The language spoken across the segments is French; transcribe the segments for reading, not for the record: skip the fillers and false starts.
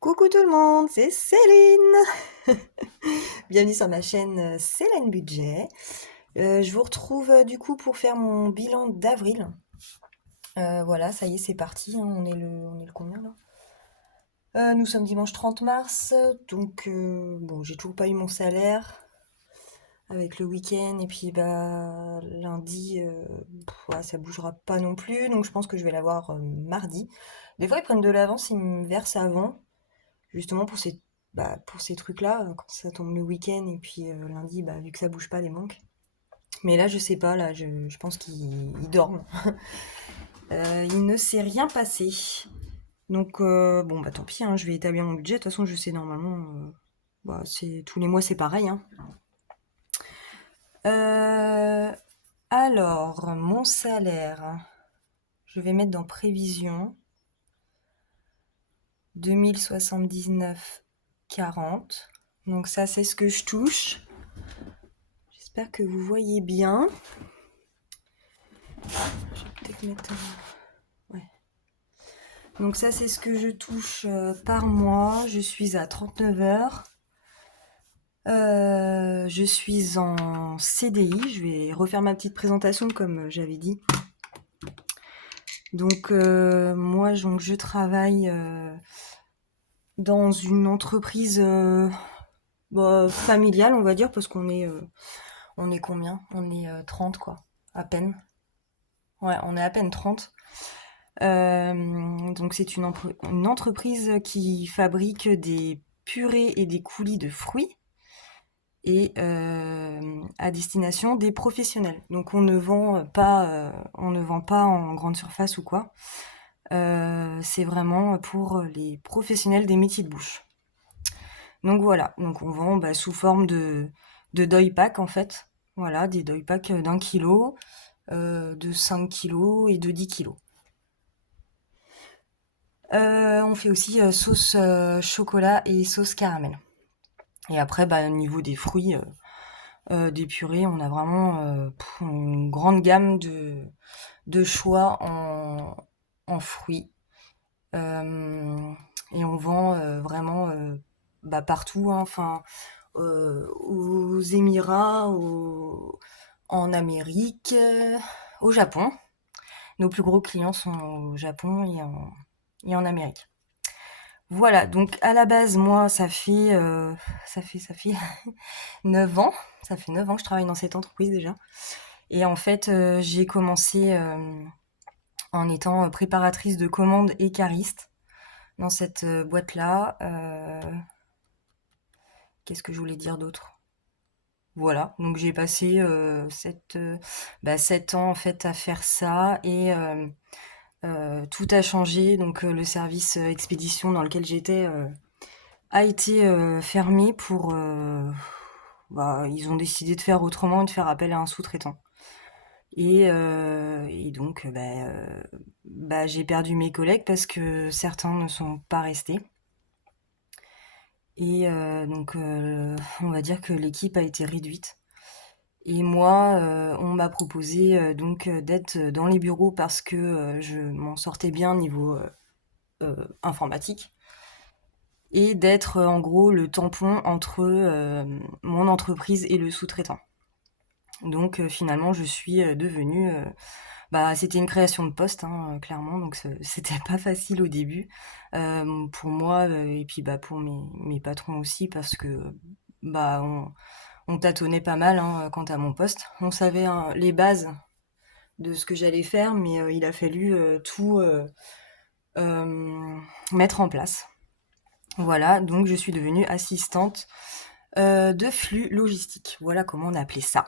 Coucou tout le monde, c'est Céline. Bienvenue sur ma chaîne Céline Budget. Je vous retrouve du coup pour faire mon bilan d'avril. Voilà, ça y est, c'est parti, hein, on est le combien là? Nous sommes dimanche 30 mars, donc bon, j'ai toujours pas eu mon salaire avec le week-end et puis bah lundi, ouais, ça bougera pas non plus, donc je pense que je vais l'avoir mardi. Des fois ils prennent de l'avance, ils me versent avant. Justement pour ces trucs-là, quand ça tombe le week-end et puis lundi, bah, vu que ça bouge pas les banques. Mais là, je sais pas, là, je pense qu'ils dorment. Il ne s'est rien passé. Donc, bon, bah tant pis, hein, je vais établir mon budget. De toute façon, je sais normalement, bah, tous les mois, c'est pareil, hein. Euh, alors, mon salaire, je vais mettre dans prévision 2079,40. Donc ça, c'est ce que je touche. J'espère que vous voyez bien. Je vais peut-être mettre. Ouais. Donc ça, c'est ce que je touche par mois. Je suis à 39 heures. Je suis en CDI. Je vais refaire ma petite présentation comme j'avais dit. Donc moi, donc, je travaille dans une entreprise bah, familiale, on va dire, parce on est combien? On est 30 quoi, à peine. Ouais, on est à peine 30. Donc c'est une entreprise qui fabrique des purées et des coulis de fruits et à destination des professionnels. Donc on ne vend pas en grande surface ou quoi. C'est vraiment pour les professionnels des métiers de bouche. Donc voilà, donc on vend bah, sous forme de doy pack en fait. Voilà, des doy pack d'1 kilo, de 5 kilos et de 10 kilos. On fait aussi sauce chocolat et sauce caramel. Et après, bah, au niveau des fruits, des purées, on a vraiment une grande gamme de choix en fruits. Euh, et on vend vraiment bah, partout, hein, enfin, aux Émirats, en Amérique, au Japon. Nos plus gros clients sont au Japon et en Amérique. Voilà, donc à la base, moi, ça fait 9 ans. Ça fait 9 ans que je travaille dans cette entreprise déjà. Et en fait, j'ai commencé en étant préparatrice de commandes et cariste dans cette boîte-là. Qu'est-ce que je voulais dire d'autre? Voilà, donc j'ai passé 7 ans en fait à faire ça et tout a changé. Donc le service expédition dans lequel j'étais a été fermé bah, ils ont décidé de faire autrement et de faire appel à un sous-traitant. Et donc, bah, j'ai perdu mes collègues parce que certains ne sont pas restés. Et donc, on va dire que l'équipe a été réduite. Et moi, on m'a proposé donc d'être dans les bureaux parce que je m'en sortais bien niveau informatique et d'être en gros le tampon entre mon entreprise et le sous-traitant. Donc finalement, je suis devenue. Bah, c'était une création de poste, hein, clairement, donc c'était pas facile au début pour moi et puis bah pour mes patrons aussi parce que bah on tâtonnait pas mal hein, quant à mon poste. On savait hein, les bases de ce que j'allais faire, mais il a fallu tout euh, mettre en place. Voilà, donc je suis devenue assistante de flux logistique. Voilà comment on a appelé ça,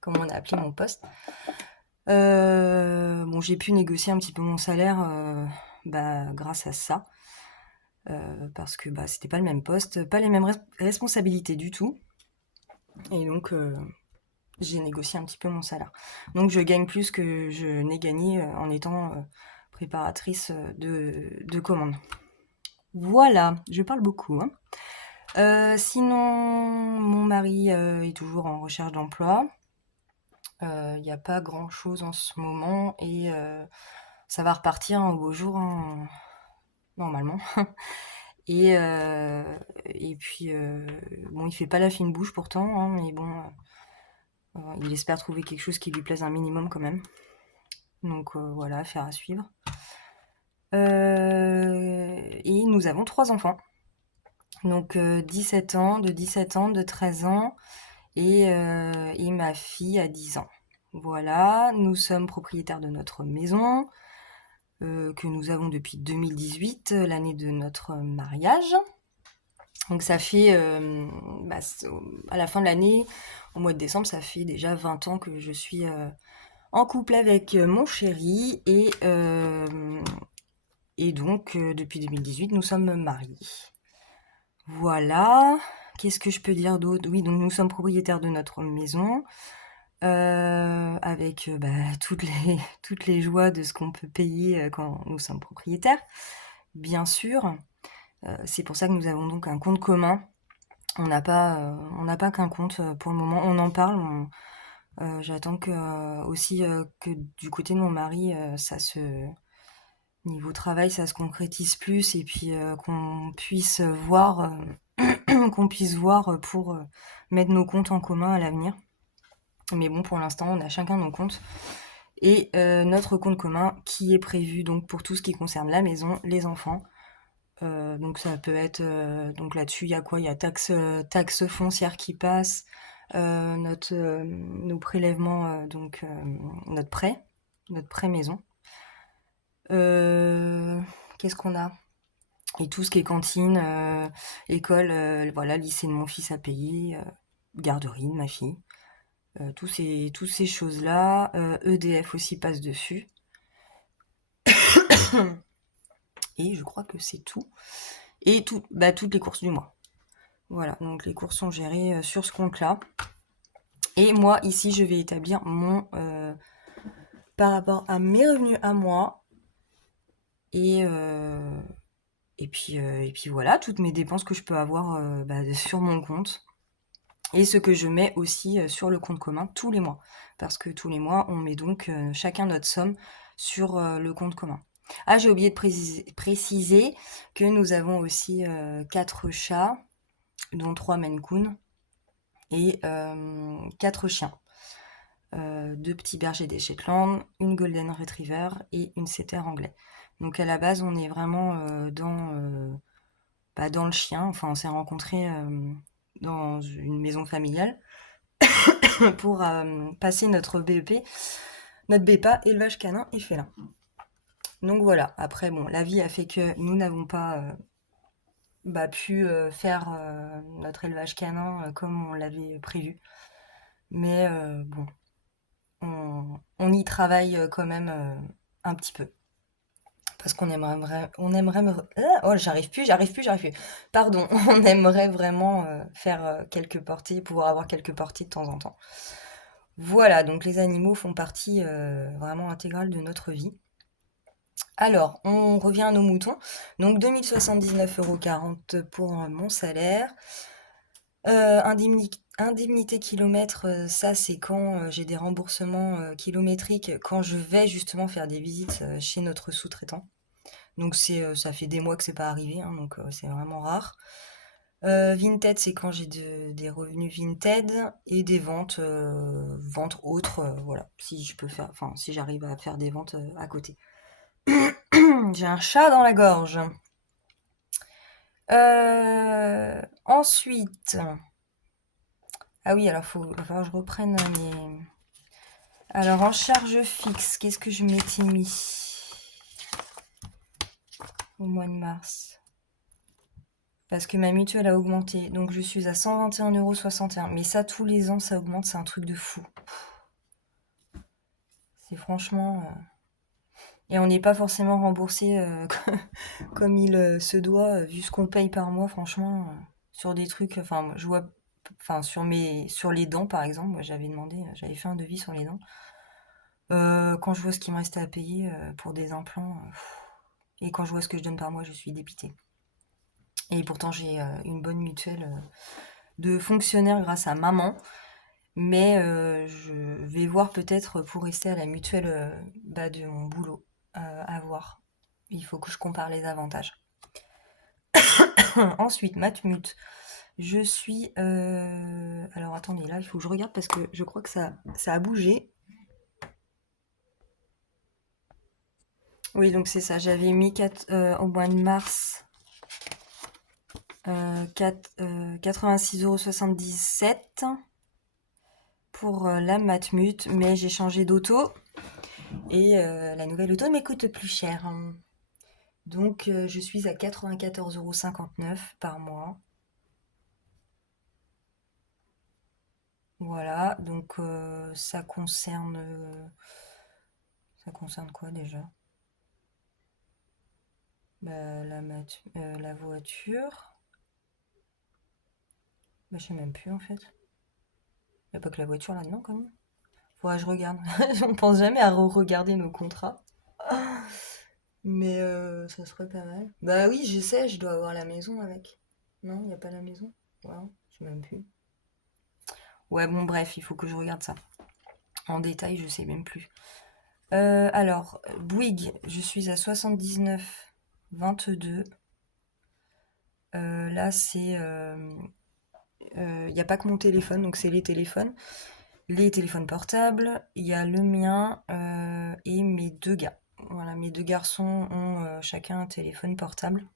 comment on a appelé mon poste. Bon, j'ai pu négocier un petit peu mon salaire bah, grâce à ça, parce que bah, c'était pas le même poste, pas les mêmes responsabilités du tout, et donc j'ai négocié un petit peu mon salaire. Donc je gagne plus que je n'ai gagné en étant préparatrice de commandes. Voilà, je parle beaucoup, hein. Sinon, mon mari est toujours en recherche d'emploi. Il n'y a pas grand-chose en ce moment et ça va repartir un beau jour, hein, normalement. Et puis, bon, il fait pas la fine bouche pourtant, hein, mais bon, il espère trouver quelque chose qui lui plaise un minimum quand même. Donc voilà, affaire à suivre. Et nous avons 3 enfants. Donc 17 ans, de 17 ans, de 13 ans et ma fille a 10 ans. Voilà, nous sommes propriétaires de notre maison que nous avons depuis 2018, l'année de notre mariage. Donc ça fait, à la fin de l'année, au mois de décembre, ça fait déjà 20 ans que je suis en couple avec mon chéri et donc depuis 2018, nous sommes mariés. Voilà. Qu'est-ce que je peux dire d'autre? Oui, donc nous sommes propriétaires de notre maison, avec toutes les joies de ce qu'on peut payer quand nous sommes propriétaires, bien sûr. C'est pour ça que nous avons donc un compte commun. On n'a pas qu'un compte pour le moment. On en parle. J'attends que du côté de mon mari, niveau travail, ça se concrétise plus et puis qu'on puisse voir, qu'on puisse voir pour mettre nos comptes en commun à l'avenir. Mais bon, pour l'instant, on a chacun nos comptes. Et notre compte commun qui est prévu donc pour tout ce qui concerne la maison, les enfants. Donc ça peut être donc là-dessus il y a quoi? Il y a taxe foncière qui passe, nos prélèvements notre prêt maison. Qu'est-ce qu'on a? Et tout ce qui est cantine, école, voilà, lycée de mon fils à payer, garderie de ma fille, tous ces choses-là. EDF aussi passe dessus. Et je crois que c'est tout. Et toutes les courses du mois. Voilà, donc les courses sont gérées sur ce compte-là. Et moi, ici, je vais établir par rapport à mes revenus à moi. Et, et puis voilà, toutes mes dépenses que je peux avoir sur mon compte. Et ce que je mets aussi sur le compte commun tous les mois. Parce que tous les mois, on met donc chacun notre somme sur le compte commun. Ah, j'ai oublié de préciser que nous avons aussi 4 chats, dont 3 Maine Coon, et 4 chiens. 2 petits bergers des Shetland, une Golden Retriever et une setter anglais. Donc à la base, on est vraiment dans le chien. Enfin, on s'est rencontrés dans une maison familiale pour passer notre BEP, notre BEPA, élevage canin et félin. Donc voilà, après, bon, la vie a fait que nous n'avons pas pu faire notre élevage canin comme on l'avait prévu. Mais bon, on y travaille quand même un petit peu. Parce qu'on aimerait oh, j'arrive plus. Pardon, on aimerait vraiment faire quelques portées, pouvoir avoir quelques portées de temps en temps. Voilà, donc les animaux font partie vraiment intégrale de notre vie. Alors, on revient à nos moutons. Donc 2079,40 € pour mon salaire. Indemnité kilomètre, ça c'est quand j'ai des remboursements kilométriques, quand je vais justement faire des visites chez notre sous-traitant. Donc ça fait des mois que c'est pas arrivé, hein, donc c'est vraiment rare. Vinted, c'est quand j'ai des revenus Vinted et des ventes autres, voilà, si je peux faire, enfin si j'arrive à faire des ventes à côté. J'ai un chat dans la gorge. Ensuite, ah oui, alors il va falloir que je reprenne mes. Alors en charge fixe, qu'est-ce que je m'étais mis au mois de mars? Parce que ma mutuelle a augmenté, donc je suis à 121,61 €. Mais ça, tous les ans, ça augmente, c'est un truc de fou. C'est franchement. Et on n'est pas forcément remboursé comme il se doit, vu ce qu'on paye par mois, franchement, sur des trucs. Enfin, je vois. Enfin, sur les dents, par exemple, moi j'avais fait un devis sur les dents. Quand je vois ce qu'il me restait à payer pour des implants, et quand je vois ce que je donne par mois, je suis dépitée. Et pourtant, j'ai une bonne mutuelle de fonctionnaires grâce à maman. Mais je vais voir peut-être pour rester à la mutuelle de mon boulot. À voir. Il faut que je compare les avantages. Ensuite, Matmut. Je suis... Alors attendez, là, il faut que je regarde parce que je crois que ça a bougé. Oui, donc c'est ça. J'avais mis au mois de mars 86,77 € pour la Matmut, mais j'ai changé d'auto et la nouvelle auto me coûte plus cher. Donc je suis à 94,59 € par mois. Voilà, donc ça concerne quoi déjà? Bah, la voiture. Bah, je sais même plus en fait. Y a pas que la voiture là-dedans quand même. Faudrait que je regarde. On pense jamais à re-regarder nos contrats. Mais ça serait pas mal. Bah oui, je sais, je dois avoir la maison avec. Non, y a pas la maison? Ouais, je sais même plus. Ouais, bon, bref, il faut que je regarde ça. En détail, je sais même plus. Alors, Bouygues, je suis à 79,22. Là, c'est... Il n'y a pas que mon téléphone, donc c'est les téléphones. Les téléphones portables, il y a le mien et mes deux gars. Voilà, mes deux garçons ont chacun un téléphone portable.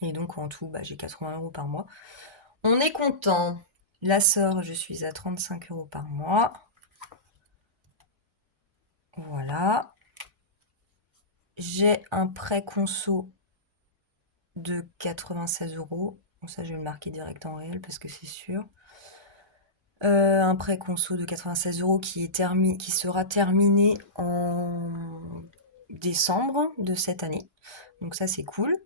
Et donc en tout, bah, j'ai 80 € par mois. On est content. La sœur, je suis à 35 € par mois. Voilà. J'ai un prêt conso de 96 €. Bon, ça, je vais le marquer direct en réel parce que c'est sûr. Un prêt conso de 96 € qui sera terminé en décembre de cette année. Donc ça, c'est cool.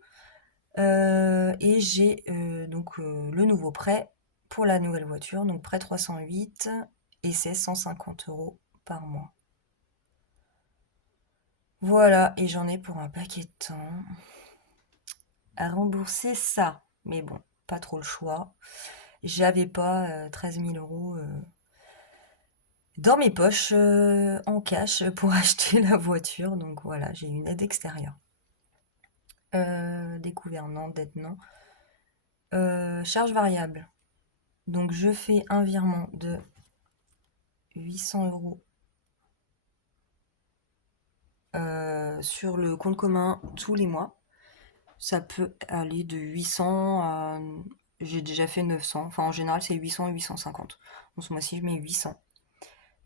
Et j'ai donc le nouveau prêt pour la nouvelle voiture, donc prêt 308 et c'est 150 € par mois. Voilà, et j'en ai pour un paquet de temps à rembourser ça. Mais bon, pas trop le choix. J'avais pas 13 000 € dans mes poches en cash pour acheter la voiture. Donc voilà, j'ai une aide extérieure. Découvert, non, dette, non. Charge variable. Donc je fais un virement de 800 € sur le compte commun tous les mois. Ça peut aller de 800 à... J'ai déjà fait 900. Enfin, en général, c'est 800 et 850. Bon, ce mois-ci, je mets 800.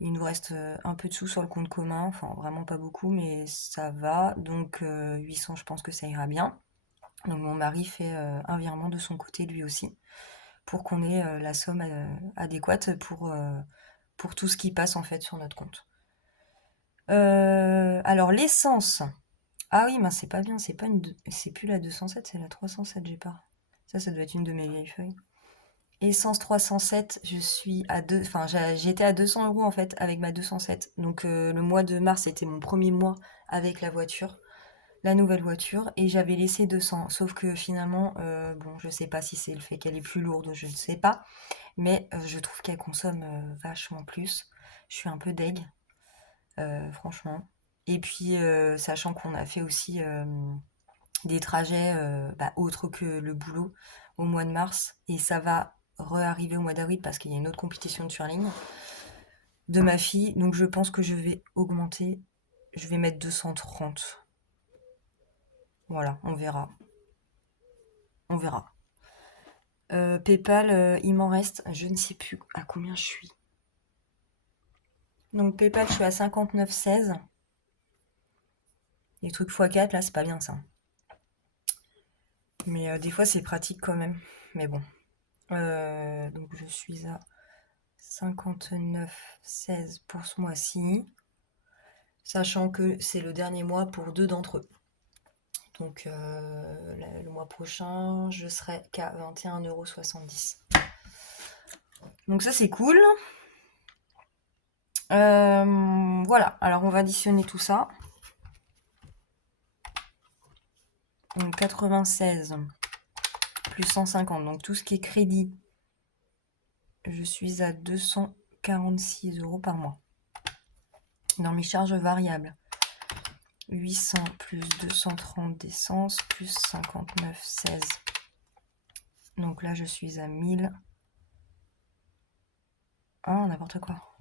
Il nous reste un peu de sous sur le compte commun. Enfin, vraiment pas beaucoup, mais ça va. Donc, 800, je pense que ça ira bien. Donc, mon mari fait un virement de son côté, lui aussi, pour qu'on ait la somme adéquate pour tout ce qui passe, en fait, sur notre compte. Alors, l'essence. Ah oui, mais c'est pas bien, c'est plus la 207, c'est la 307, j'ai pas. Ça doit être une de mes vieilles feuilles. Essence 307, je suis à enfin, j'étais à 200 € en fait avec ma 207. Donc le mois de mars, c'était mon premier mois avec la voiture, la nouvelle voiture, et j'avais laissé 200. Sauf que finalement, bon, je sais pas si c'est le fait qu'elle est plus lourde, je ne sais pas, mais je trouve qu'elle consomme vachement plus. Je suis un peu deg, franchement. Et puis, sachant qu'on a fait aussi des trajets autres que le boulot au mois de mars, et ça va re-arriver au mois d'avril parce qu'il y a une autre compétition de curling de ma fille, donc je pense que je vais augmenter, je vais mettre 230. Voilà, on verra. On verra. PayPal, il m'en reste, je ne sais plus à combien je suis. Donc PayPal, je suis à 59,16. Les trucs x4, là, c'est pas bien ça. Mais des fois, c'est pratique quand même. Mais bon. Donc je suis à 59,16 pour ce mois-ci. Sachant que c'est le dernier mois pour deux d'entre eux. Donc le mois prochain, je serai qu'à 21,70 €. Donc ça, c'est cool. Voilà, alors on va additionner tout ça. Donc 96 plus 150, donc tout ce qui est crédit, je suis à 246 € par mois. Dans mes charges variables, 800 plus 230 d'essence plus 59,16 Donc là, je suis à 1000. Ah, n'importe quoi.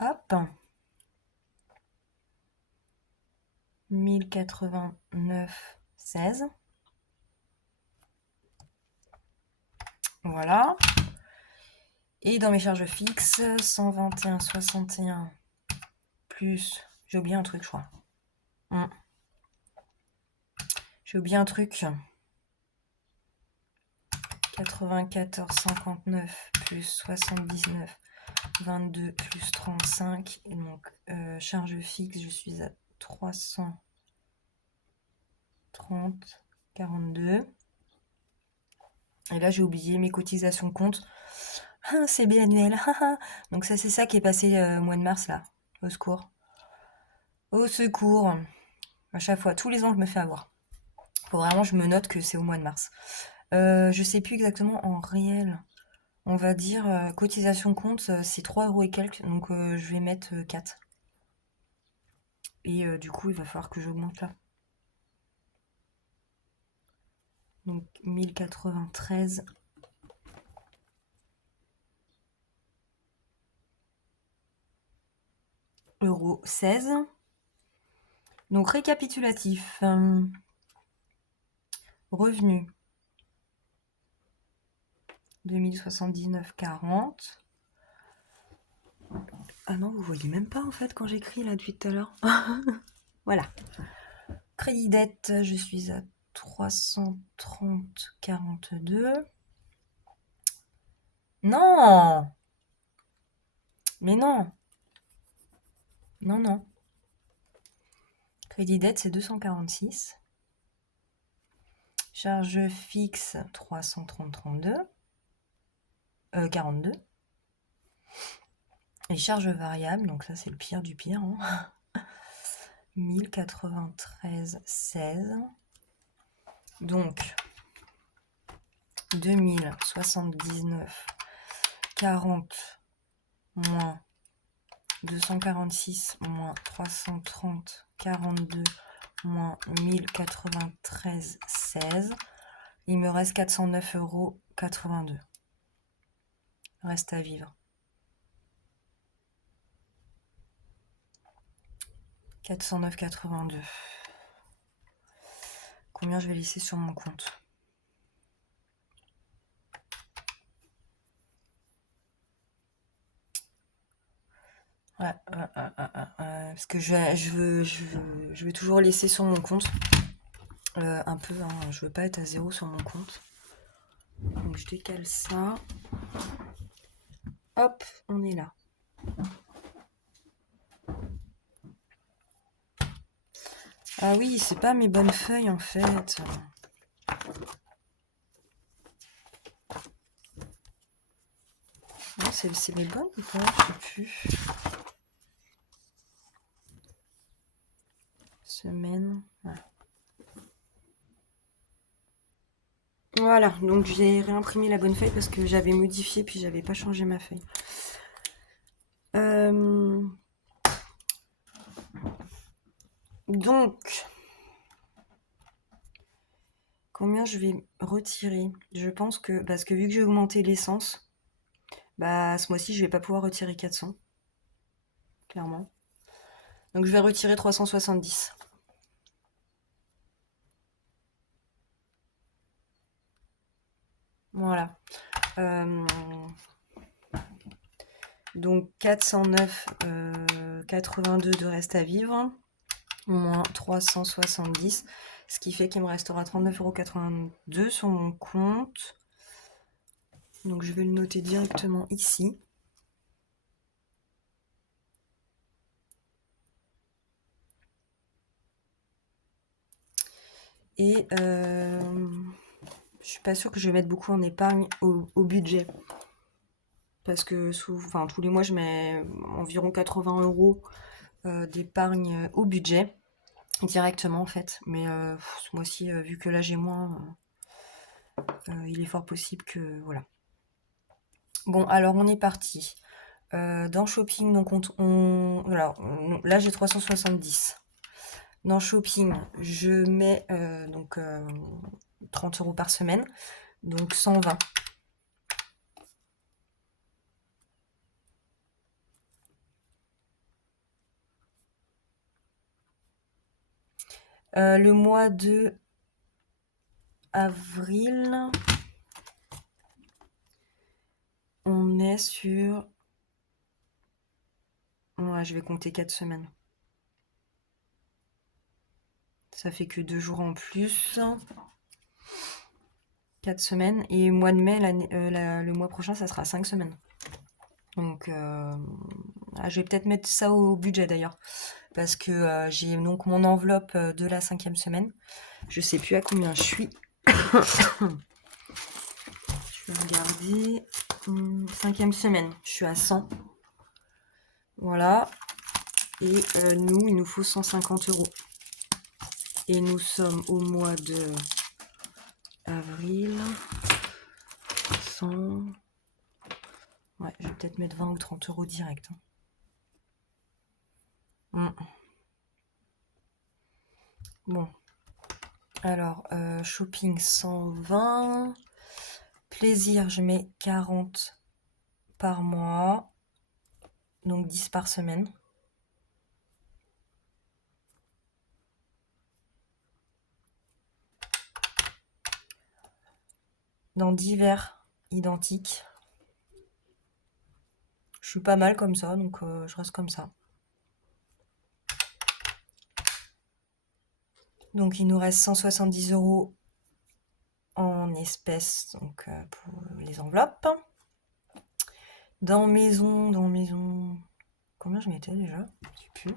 Hop. 1089,16. Voilà. Et dans mes charges fixes, 121,61 plus... J'ai oublié un truc, je crois. J'ai oublié un truc. 94,59 plus 79, 22 plus 35. Et donc, charge fixe, je suis à 330,42. Et là, j'ai oublié mes cotisations compte. Ah, c'est biannuel. Donc ça, c'est ça qui est passé au mois de mars, là. Au secours. Au secours. À chaque fois, tous les ans, je me fais avoir. Faut vraiment, je me note que c'est au mois de mars. Je sais plus exactement en réel. On va dire cotisation compte, c'est 3 euros et quelques. Donc je vais mettre 4. Et du coup, il va falloir que j'augmente là. Donc 1093 euros 16. Donc récapitulatif. Revenu 2079,40. Ah non, vous voyez même pas en fait quand j'écris là depuis tout à l'heure. Voilà. Crédit dette, je suis à 330,42. Non! Mais non! Non, non. Crédit dette, c'est 246. Charge fixe, 330,32. 42. Et charge variable, donc ça c'est le pire du pire. 1093,16. Donc 2079,40 moins 246 moins 330,42 moins 1093,16. Il me reste 409,82 €. Reste à vivre. 409,82. Combien je vais laisser sur mon compte? Ouais, parce que je veux toujours laisser sur mon compte. Un peu, hein, je veux pas être à zéro sur mon compte. Donc je décale ça. Hop, on est là. Ah oui, c'est pas mes bonnes feuilles en fait. Non, c'est mes bonnes ou pas? Je sais plus. Semaine. Voilà, donc j'ai réimprimé la bonne feuille parce que j'avais modifié puis j'avais pas changé ma feuille. Donc, combien je vais retirer? Je pense que, parce que vu que j'ai augmenté l'essence, bah ce mois-ci je vais pas pouvoir retirer 400, clairement. Donc je vais retirer 370. Voilà. Donc 409,82 de reste à vivre, moins 370, ce qui fait qu'il me restera 39,82 € sur mon compte. Donc je vais le noter directement ici. Et je suis pas sûre que je vais mettre beaucoup en épargne au budget. Parce que tous les mois, je mets environ 80 € d'épargne au budget, directement en fait. Mais ce mois-ci, vu que là j'ai moins, il est fort possible que... Voilà. Bon, alors on est parti. Dans shopping, donc alors, là j'ai 370. Dans shopping, je mets donc 30 € par semaine, donc 120. Le mois de avril, on est sur... Ouais, je vais compter 4 semaines. Ça fait que 2 jours en plus. 4 semaines. Et mois de mai, le mois prochain, ça sera 5 semaines. Donc, je vais peut-être mettre ça au budget d'ailleurs. Parce que j'ai donc mon enveloppe de la 5e semaine. Je sais plus à combien je suis. Je vais regarder. 5e semaine, je suis à 100. Voilà. Et nous, il nous faut 150 €. Et nous sommes au mois de avril. 100. Ouais, je vais peut-être mettre 20 ou 30 € direct. Bon. Alors, shopping 120. Plaisir, je mets 40 par mois. Donc 10 par semaine. Dans divers identiques. Je suis pas mal comme ça, donc je reste comme ça. Donc il nous reste 170 € en espèces, donc pour les enveloppes. Dans maison, combien je mettais déjà? Je sais plus.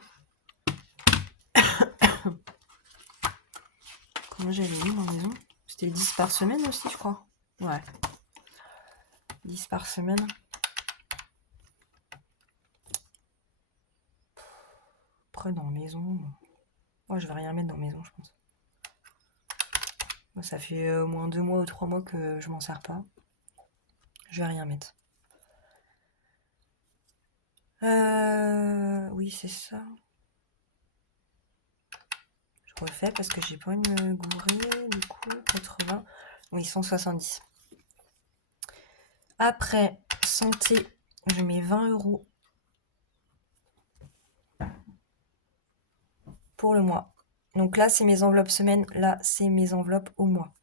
Combien j'avais mis dans maison? C'était 10 par semaine aussi, je crois. Ouais. 10 par semaine. Après, dans maison... Moi, je vais rien mettre dans maison, je pense. Moi, ça fait au moins 2 mois ou 3 mois que je m'en sers pas. Je vais rien mettre. Oui, c'est ça. Je refais parce que j'ai pas envie de me gourer. Du coup, 80. Oui, 170. Après, santé, je mets 20 € pour le mois. Donc là, c'est mes enveloppes semaine. Là, c'est mes enveloppes au mois.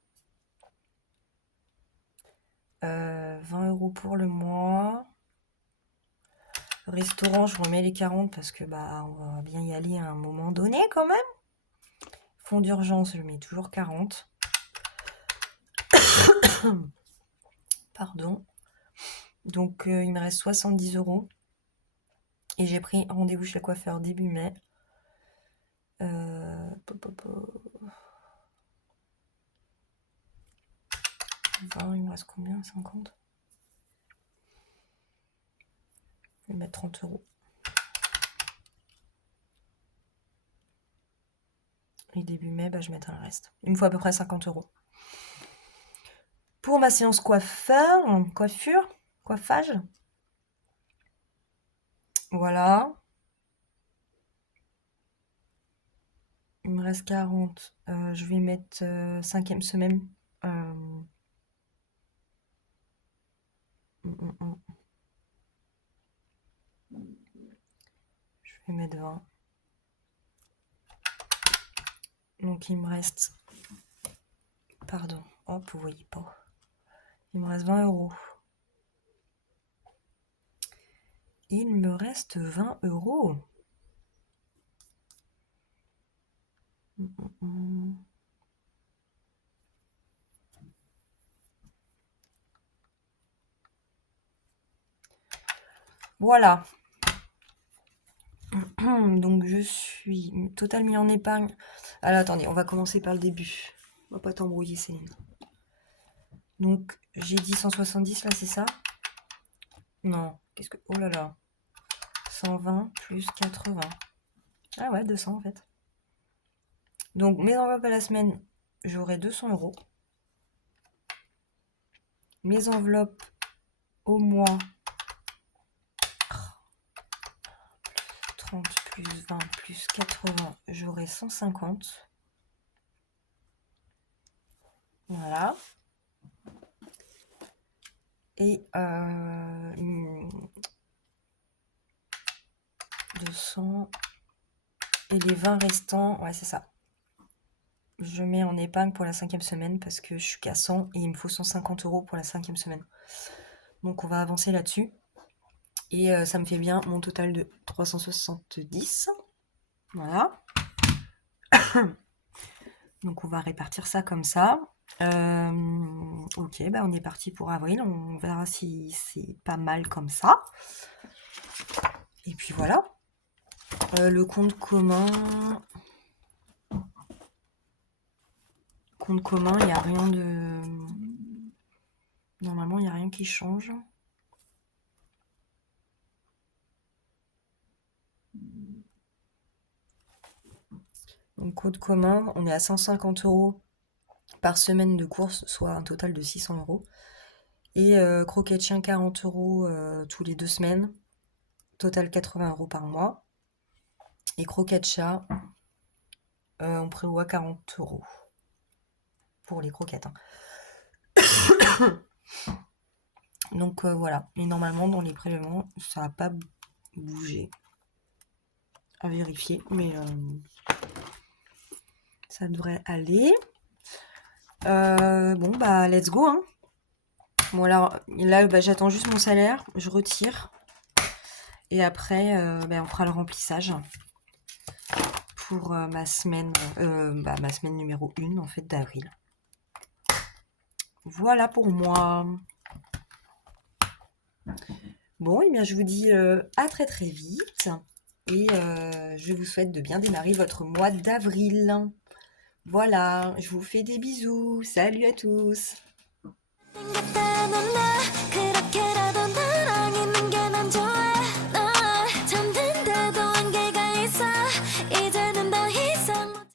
20 € pour le mois. Restaurant, je remets les 40 parce que bah on va bien y aller à un moment donné quand même. Fonds d'urgence, je mets toujours 40. Pardon. Donc il me reste 70 €. Et j'ai pris rendez-vous chez le coiffeur début mai. 20, il me reste combien? 50? Je vais mettre 30 €. Et début mai, bah, je mettrai le reste. Il me faut à peu près 50 €. Pour ma séance coiffure, coiffage. Voilà. Il me reste 40. Je vais mettre 5e semaine. Je vais mettre 20. Donc il me reste... Pardon. Hop, vous voyez pas. Il me reste 20 €. Il me reste 20 €. Voilà. Donc je suis total mis en épargne. Alors attendez, on va commencer par le début. On va pas t'embrouiller, Céline. Donc j'ai dit 170 là, c'est ça? Non, qu'est-ce que... Oh là là. 120 plus 80. Ah ouais, 200 en fait. Donc mes enveloppes à la semaine, j'aurai 200 €. Mes enveloppes au mois, 30 plus 20 plus 80, j'aurai 150. Voilà. Et 200. Et les 20 restants, ouais, c'est ça. Je mets en épargne pour la 5e semaine parce que je suis qu'à 100 et il me faut 150 € pour la 5e semaine. Donc on va avancer là-dessus. Et ça me fait bien mon total de 370. Voilà. Donc on va répartir ça comme ça. Ok, bah on est parti pour avril. On verra si c'est pas mal comme ça. Et puis voilà. Le compte commun. Compte commun, il n'y a rien de. Normalement, il n'y a rien qui change. Donc, compte commun, on est à 150 € par semaine de course, soit un total de 600 €. Et croquet de chien, 40 € tous les 2 semaines, total 80 € par mois. Et croquet de chat, on prévoit 40 € pour les croquettes. Hein. Donc voilà. Et normalement, dans les prélèvements, ça n'a pas bougé. À vérifier, mais ça devrait aller. Bon, bah, let's go. Hein. Bon, alors, là, bah, j'attends juste mon salaire. Je retire. Et après, bah, on fera le remplissage pour ma semaine numéro 1, en fait, d'avril. Voilà pour moi. Bon, et bien, je vous dis à très très vite. Et je vous souhaite de bien démarrer votre mois d'avril. Voilà, je vous fais des bisous. Salut à tous.